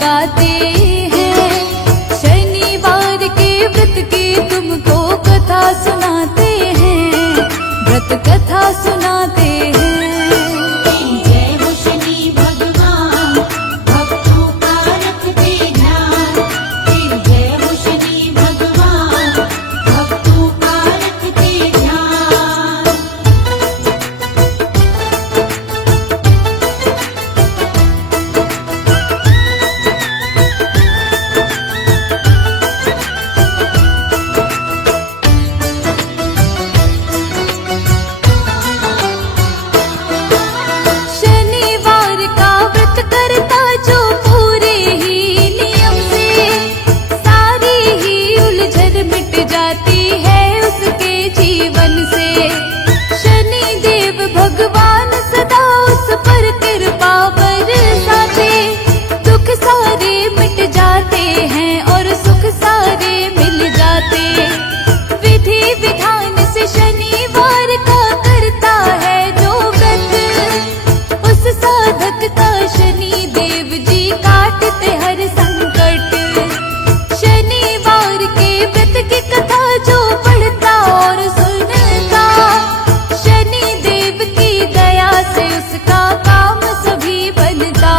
गाते हैं। शनिवार के व्रत की तुमको कथा सुनाते हैं, व्रत कथा सुनाते हैं। जय हो शनि भगवान, भक्तों का रखते ध्यान। फिर जय हो शनि भगवान, भक्तों का रखते ध्यान। शनिवार का व्रत करता जो पूरे ही नियम से, सारी ही उलझन मिट जाती है उसके जीवन से। शनि देव भगवान सदा उस पर कृपा बरसाते, दुख सारे मिट जाते हैं और सुख सारे मिल जाते। विधि विधान से शनिवार का करता है जो व्रत, उस साधक का शनि देव जी काटते हर संकट। शनिवार के व्रत की कथा जो पढ़ता और सुनता, शनि देव की दया से उसका काम सभी बनता।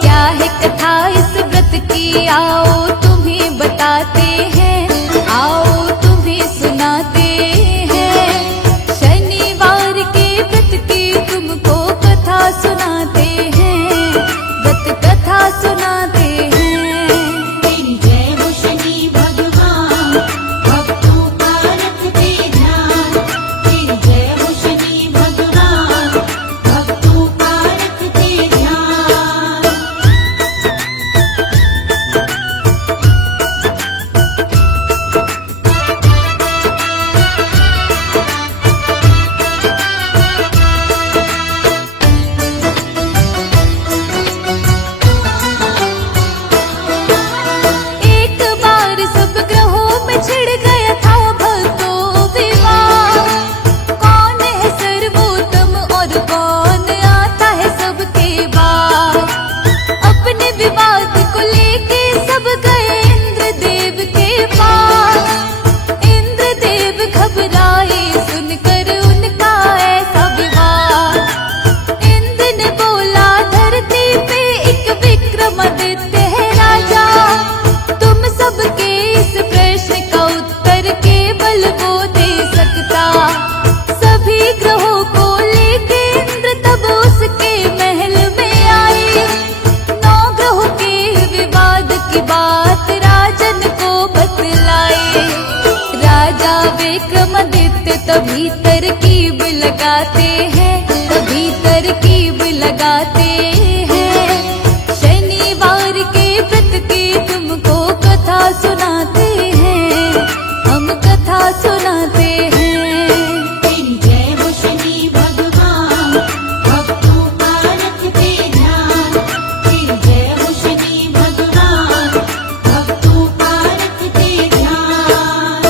क्या है कथा इस व्रत की, आओ तुम्हें बताते हैं, आओ तुम्हें सुनाते हैं। शनिवार के व्रत की तुमको कथा सुनाते हैं, व्रत कथा सुनाते हैं। तेरी जय हो शनि भगवान, भक्तों का रखते ध्यान। तेरी जय हो शनि भगवान, भक्तों का रखते ध्यान। एक बार सब ग्रहों में छिड़ गया था भक्तों विवाह। कौन है सर्वोत्तम और कौन आता है सबके बाद। अपने विवाद को लेके सब गए इंद्र देव के पास। इंद्र देव घबराए सुनकर उनका ऐसा विवाद। इंद्र ने बोला धरती पे एक विक्रमादित्य है राजा, तुम सबके इस प्रश्न का उत्तर केवल वो दे सकता। सभी ग्रहों को लेके इंद्र तब उसके महल में आए। 9 ग्रहों के विवाद की बात राजन को बतलाए। राजा विक्रमादित्य तभी तरकीब लगाते हैं, तभी तरकीब लगाते हैं। शनिवार के व्रत की तुमको कथा सुनाते हैं, हम कथा सुनाते हैं। तेरी जय हो शनि भगवान, भक्तों का रखते ध्यान। तेरी जय हो शनि भगवान, भक्तों का रखते ध्यान।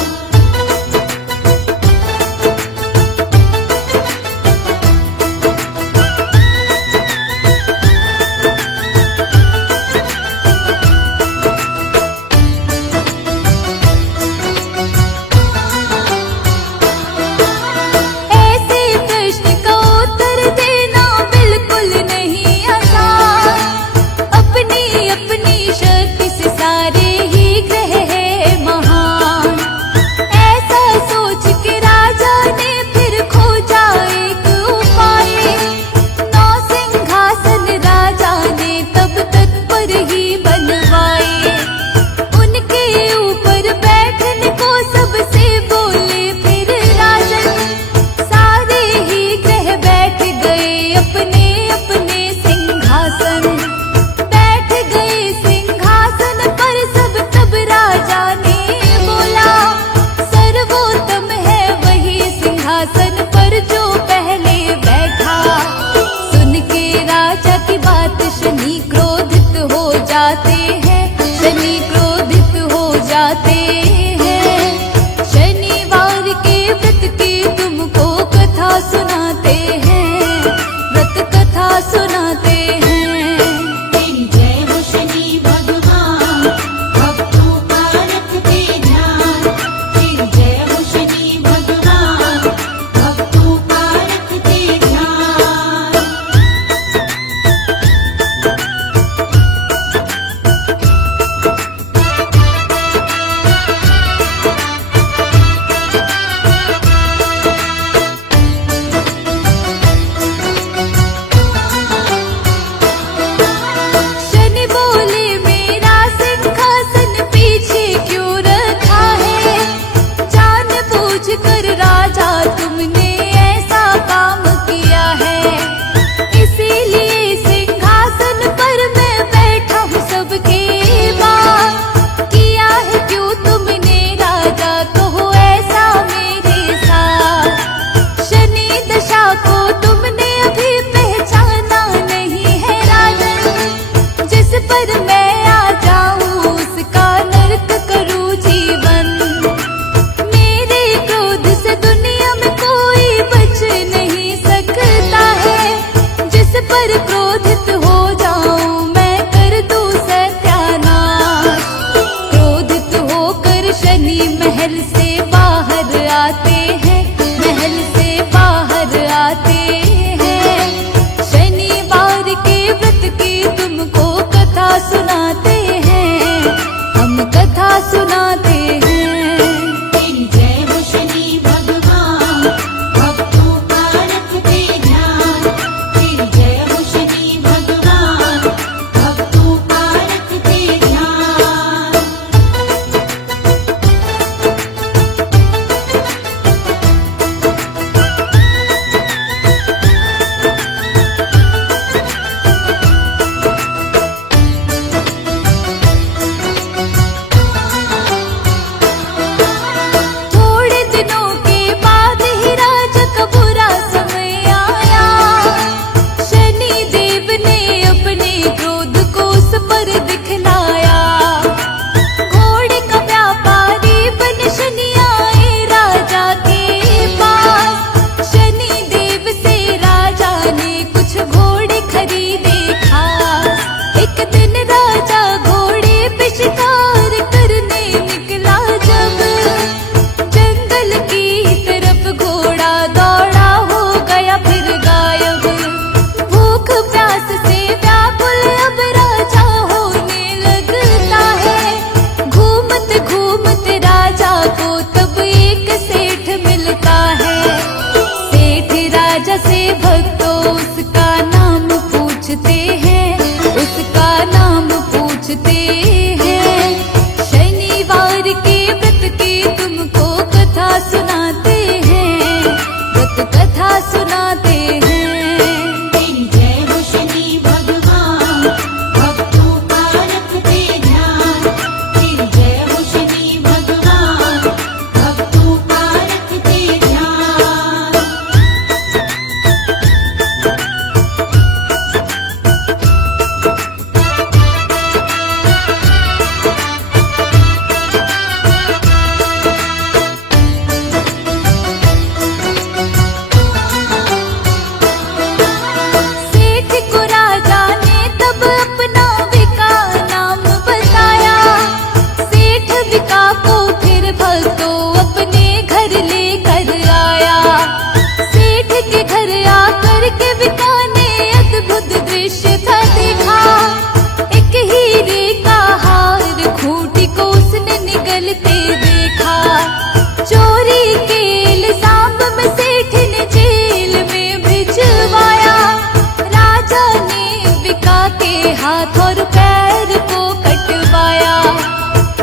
और पैर को कटवाया।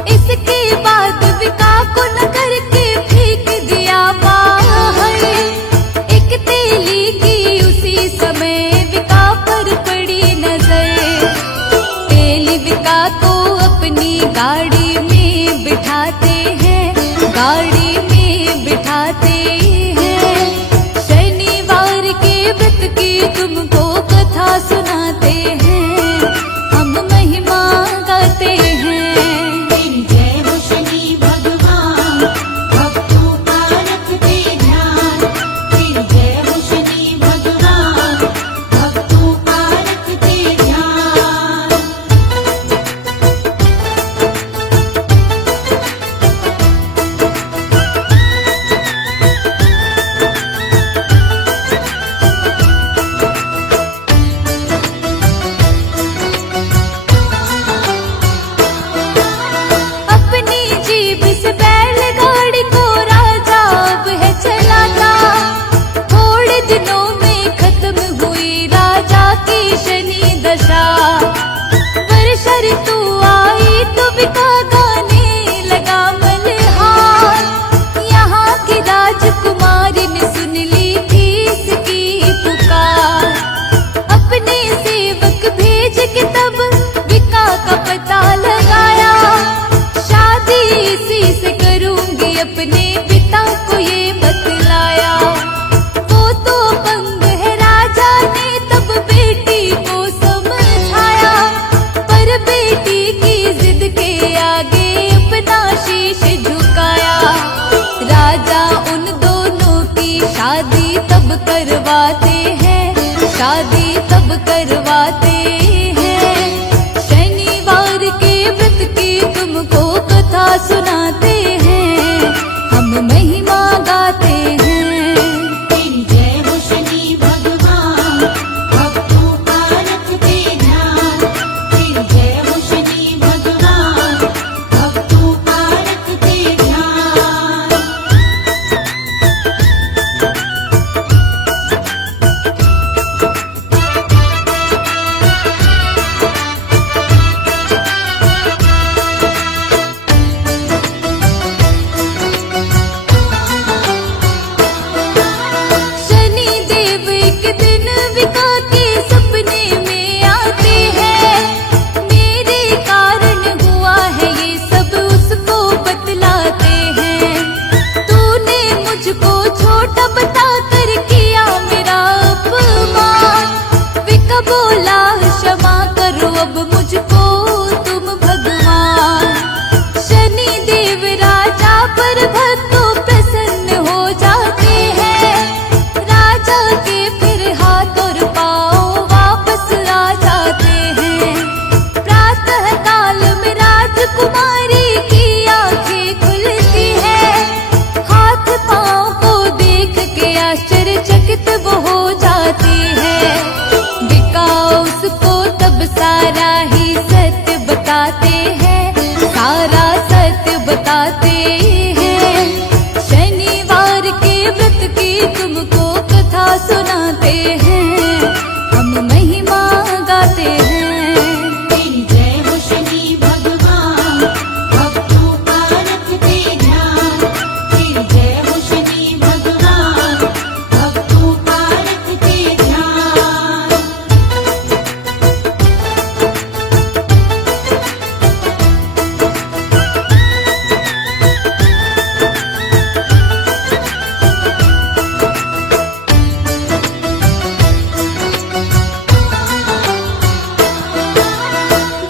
इसके बाद विका को न करके फेंक दिया बाहर। एक तेली की उसी समय विका पर पड़ी नजर। तेली विका को अपनी गाड़ी में बिठाते हैं, गाड़ी में बिठाते हैं। शनिवार के व्रत की तुमको कथा सुनाते हैं, हम महिमा गाते हैं। तेरी जय हो शनि भगवान, भक्तों का रखते ध्यान। तेरी जय हो शनि भगवान, भक्तों का रखते ध्यान। अपनी जीभ से बैलगाड़ी को राजा अब है चलाता। थोड़े दिनों में खत्म हुई राजा की शनि दशा। वर्षा ऋतु आई तो विका गाने लगा मल्हार। यहाँ की राजकुमारी ने सुन ली थी इसकी पुकार। अपने सेवक भेज के तब विका का पता लगाया। शादी इसी से करूंगी अपने पिता को ये बतलाया। वो तो अपंग है राजा ने तब बेटी को समझाया। पर बेटी की जिद के आगे अपना शीश झुकाया। राजा उन दोनों की शादी तब करवाते हैं, शादी तब करवाते हैं। शनिवार के व्रत की तुमको कथा सुनाते हैं, हम महिमा गाते हैं। तेरी जय हो शनि भगवान, भक्तों का रखते ध्यान। तेरी जय हो शनि भगवान, भक्तों का रखते ध्यान। शनि देव एक दिन विका के सपने में आते हैं। मेरे कारण हुआ है ये सब उसको बतलाते हैं। तूने मुझको छोटा बताकर किया मेरा अपमान। विका बोला क्षमा करो अब मुझको तुम भगवान। शनि देव राजा पर भक्तों प्रसन्न हो जाते हैं। राजा के फिर हाथ और पाँव वापस आ जाते हैं। प्रातः काल में राजकुमारी की आंखें खुलती है। हाथ पाँव को देख के आश्चर्यचकित वो हो जाती है। विका उसको तब सारा ही सत्य बताते हैं, सारा सत्य बताते हैं। शनिवार के व्रत की तुमको कथा सुनाते हैं, हम महिमा गाते हैं। तेरी जय हो शनि भगवान, भक्तों का रखते ध्यान। तेरी जय हो शनि भगवान, भक्तों का रखते ध्यान।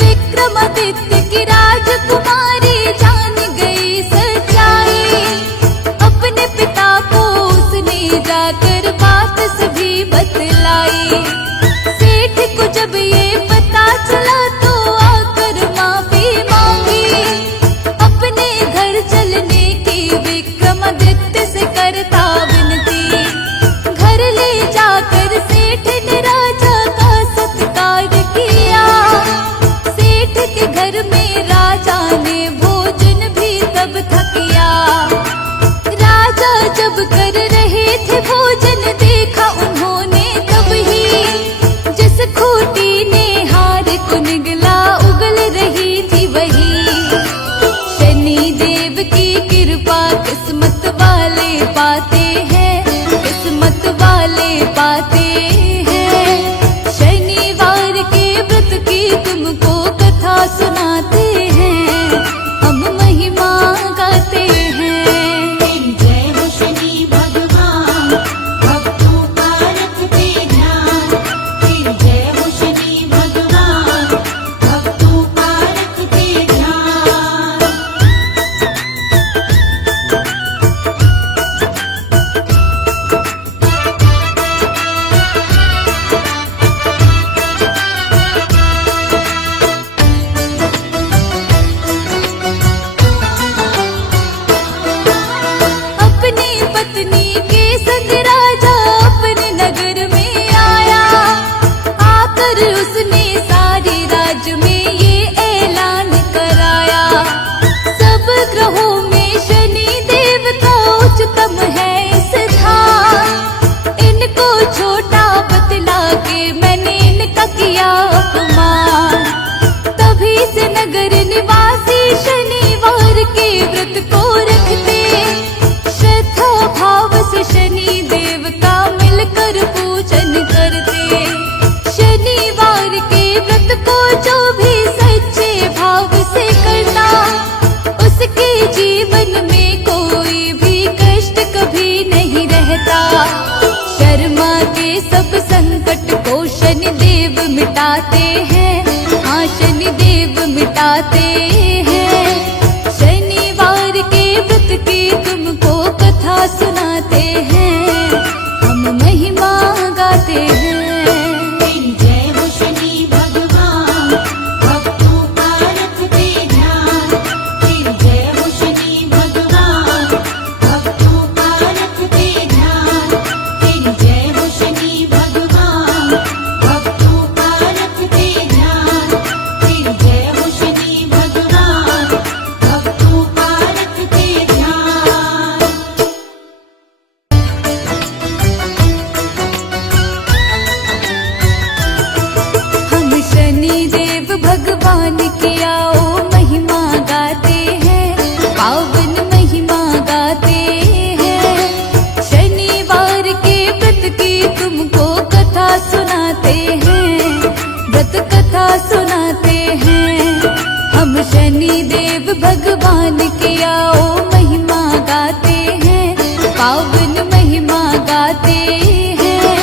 विक्रमादित्य की राजकुमारी जान गई सच्चाई। अपने पिता को उसने जाकर बात सभी बतलाई। सेठ को जब ये पता चला तो आकर माफी मांगी। अपने घर चलने की विक्रमादित्य से करता विनती। घर ले जाकर सेठ ने राजा का सत्कार किया। सेठ के घर में राजा ने भोजन भी तब थकिया। राजा जब कर रहे थे भोजन देखा उन्होंने तब ही नगर निवासी शनिवार के व्रत को रखते, श्रद्धा भाव से शनि देव का मिलकर पूजन करते। शनिवार के व्रत को जो भी सच्चे भाव से करता, उसके जीवन में कोई भी कष्ट कभी नहीं रहता। शर्मा के सब संकट को शनि देव मिटाते हैं, हाँ शनि देव मिटाते हैं। शनिवार के व्रत की तुमको कथा सुनाते हैं, हम महिमा गाते हैं। तेरी जय हो शनि भगवान, भक्तों का रखते ध्यान। तेरी जय हो शनि भगवान, भक्तों का रखते ध्यान। तेरी जय हो शनि भगवान, भक्तों का रखते ध्यान। तेरी जय हो शनि भगवान, भक्तों का रखते ध्यान। हम शनि देव भगवान की आओ महिमा गाते हैं, पावन महिमा गाते हैं। शनिवार के व्रत की तुमको कथा सुनाते हैं, व्रत कथा सुनाते हैं। हम शनि देव भगवान की आओ महिमा गाते हैं, पावन महिमा गाते हैं।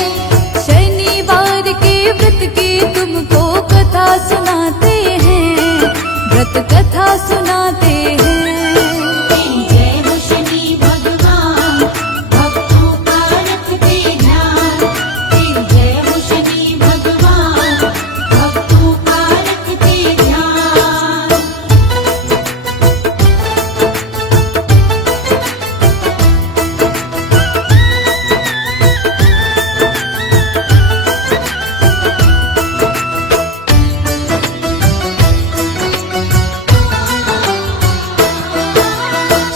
शनिवार के व्रत की तुमको कथा सुनाते हैं, व्रत कथा सुनाते हैं। तेरी जय हो शनि भगवान, भक्तों का रखते ध्यान। तेरी जय हो शनि भगवान, भक्तों का रखते ध्यान।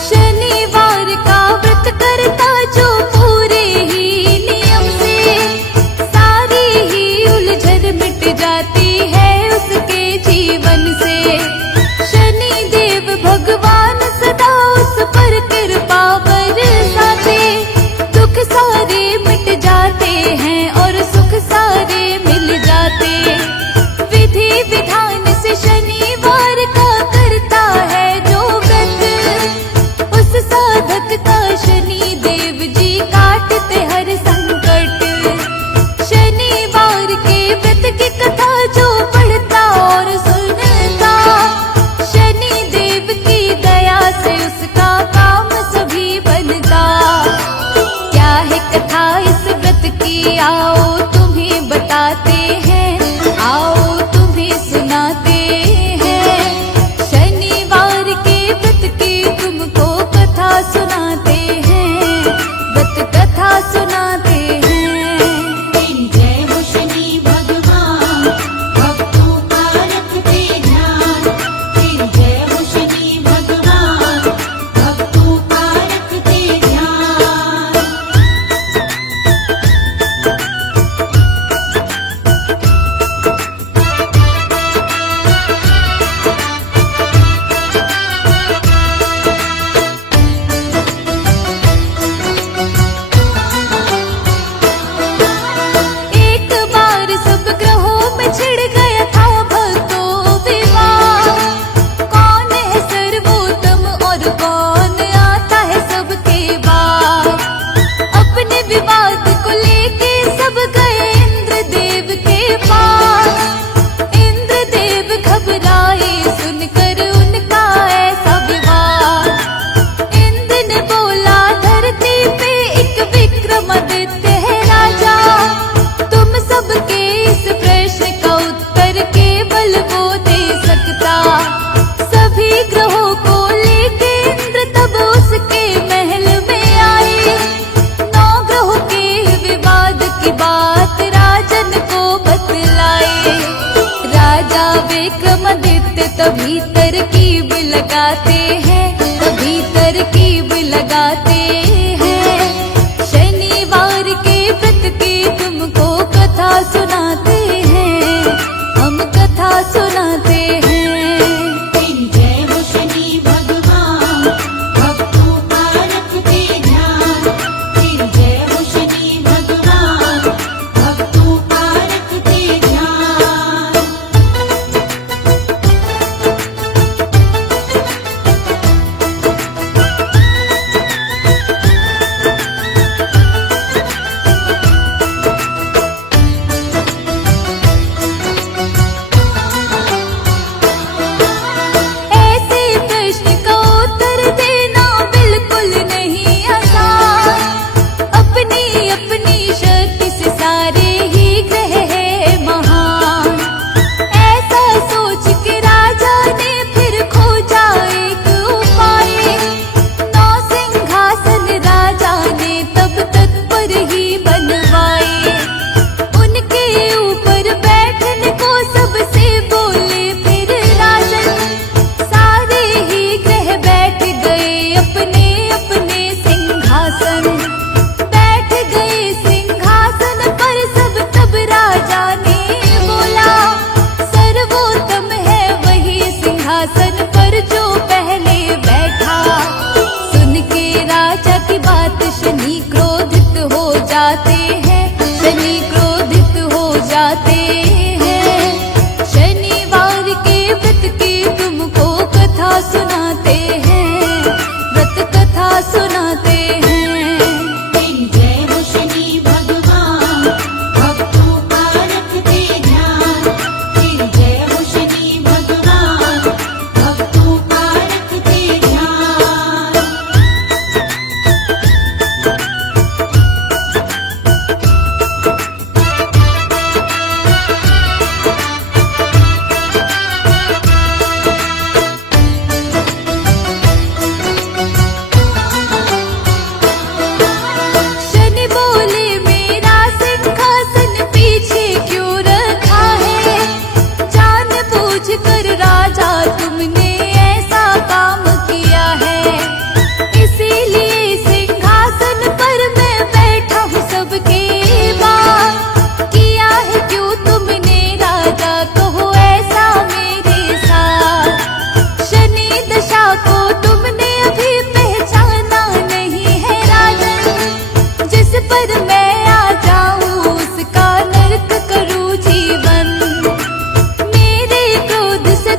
शनिवार का व्रत करता जो पूरे ही नियम से, सारी ही उलझन मिट जाती है उसके जीवन से। शनि देव भगवान सदा उस पर कृपा बरसाते, दुख सारे मिट जाते हैं और सुख सारे मिल जाते। विधि विधान से शनिवार का करता है जो व्रत, उस साधक का शनि देव जी काटते हर संकट। शनिवार के व्रत की कथा जो पढ़ता और सुनता, शनि देव की दया से उसका काम सभी बनता। क्या है कथा इस व्रत की, आओ तुम्हें बताते हैं, आओ तुम्हें सुनाते हैं। शनिवार के व्रत की तुमको कथा सुनाते हैं, व्रत कथा सुनाते हैं। तेरी जय हो शनि भगवान, भक्तों का रखते ध्यान। तेरी जय हो शनि भगवान, भक्तों का रखते ध्यान। एक बार सब ग्रहों में छिड़ गया था भक्तों विवाह। कौन है सर्वोत्तम और कौन आता है सबके बाद। अपने विवाद को लेके सब गए इंद्र देव के पास। इंद्र देव घबराए सुनकर उनका ऐसा विवाद। इंद्र ने बोला धरती पे एक विक्रमादित्य है राजा, तुम सबके इस प्रश्न का उत्तर केवल वो दे सकता। सभी ग्रहों को लेके इंद्र तब उसके महल में आए। 9 ग्रहों के विवाद की बात राजन को बतलाए। राजा विक्रमादित्य तभी तरकीब लगाते हैं, तभी तरकीब लगाते हैं। शनिवार के व्रत की तुमको कथा सुनाते हैं, हम कथा सुनाते हैं। कर राजा तुमने ऐसा काम किया है, इसीलिए सिंहासन पर मैं बैठा हूँ सबके बाद। किया है क्यों तुमने राजा, कहो ऐसा मेरे साथ। शनि दशा को तुमने अभी पहचाना नहीं है राजन, जिस पर मैं आ जाऊं उसका नरक करूं जीवन। मेरे क्रोध से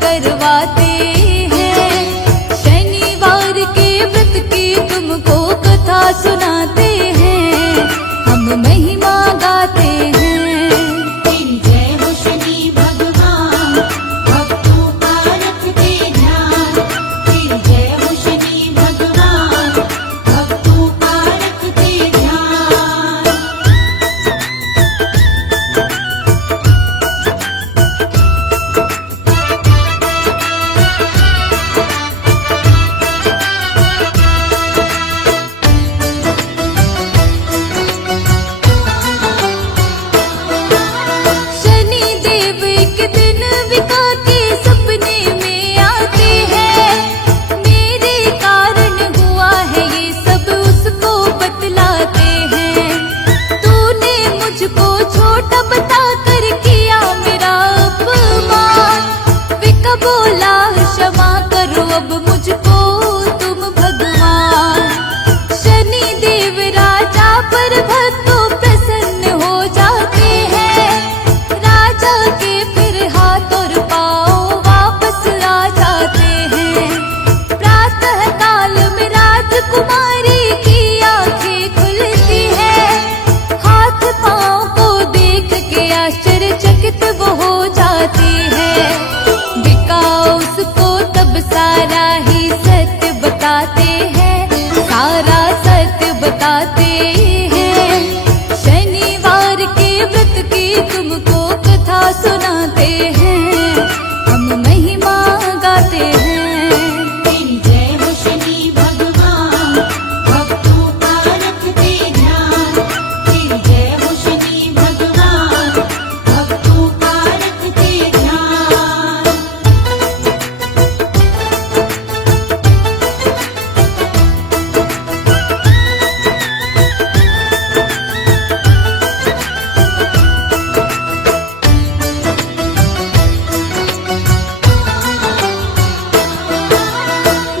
करवाते हैं। शनिवार के व्रत की तुमको कथा सुनाते हैं, हम महिमा गाते हैं। तेरी जय हो शनि भगवान, भक्तों का रखते ध्यान। तेरी जय हो शनि भगवान, भक्तों का रखते ध्यान। शनि देव एक दिन विका के सपने में आते हैं। मेरे कारण हुआ है ये सब उसको बतलाते हैं। तूने मुझको छोटा बताकर किया मेरा अपमान। विका बोला क्षमा करो अब मुझको तुम भगवान। शनि देव राजा पर भक्तों प्रसन्न हो जाते हैं। राजा के फिर हाथ और पाँव वापस आ जाते हैं। प्रातः काल में राजकुमारी की आंखें खुलती है। हाथ पाँव को देख के आश्चर्यचकित वो हो जाती है। विका उसको तब सारा ही सत्य बताते हैं, सारा सत्य बताते हैं। शनिवार के व्रत की तुमको कथा सुनाते हैं, हम महिमा गाते हैं। तेरी जय हो शनि भगवान, भक्तों का रखते ध्यान। तेरी जय हो शनि भगवान, भक्तों का रखते ध्यान।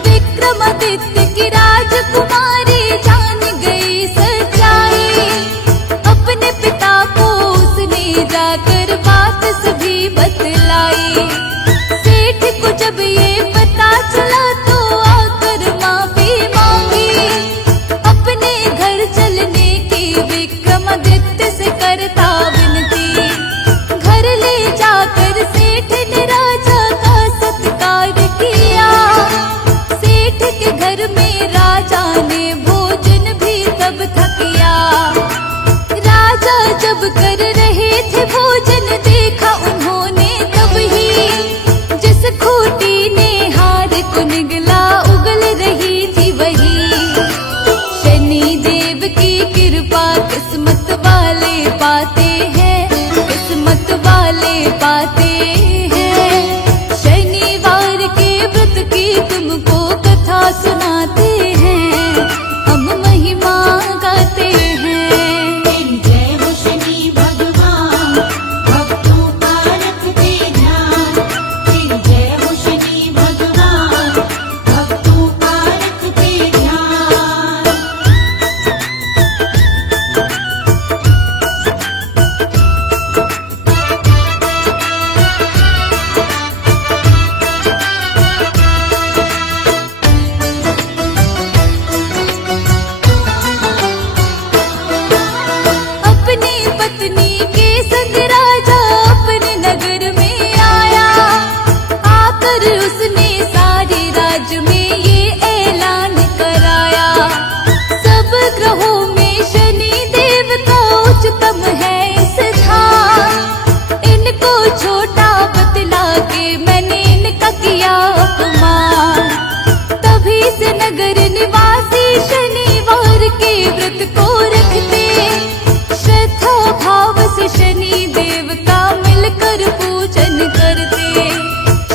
विक्रमादित्य की राजकुमारी जान गई सच्चाई। अपने पिता को उसने जाकर बात सभी बतलाई। सेठ को जब ये पता चला तो आकर माफी मांगी। अपने घर चलने की विक्रमादित्य से करता विनती। घर ले जाकर सेठ ने राजा का सत्कार किया। सेठ के घर में राजा ने भोजन भी तब थकिया। राजा जब कर रहे थे भोजन देखा उन्होंने तब ही, जिस खूंटी ने हार को निगला उगल रही थी वही। शनि देव की कृपा किस्मत वाले पाते हैं, किस्मत वाले पाते हैं। शनिवार के व्रत की तुमको कथा सुनाते हैं, हम महिमा गाते हैं। तेरी जय हो शनि भगवान, भक्तों का रखते ध्यान। तेरी जय हो शनि भगवान, भक्तों का रखते ध्यान। अपनी पत्नी के संग राजा अपने नगर में आया। आकर उसने सारे राज्य में ये ऐलान कराया। सब ग्रहों में शनि देव का उच्चतम है स्थान। इनको छोटा बतला के मैंने इनका किया अपमान। तभी से नगर निवासी शनिवार के व्रत को रखते। श्रद्धा भाव से शनि देव का मिलकर पूजन करते।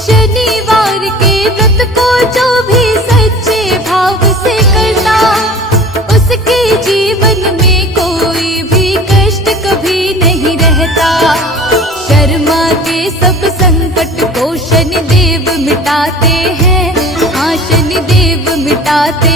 शनिवार के व्रत को जो भी सच्चे भाव से करता, उसके जीवन में कोई भी कष्ट कभी नहीं रहता। शर्मा के सब संकट को शनि देव मिटाते हैं, हाँ शनि देव मिटाते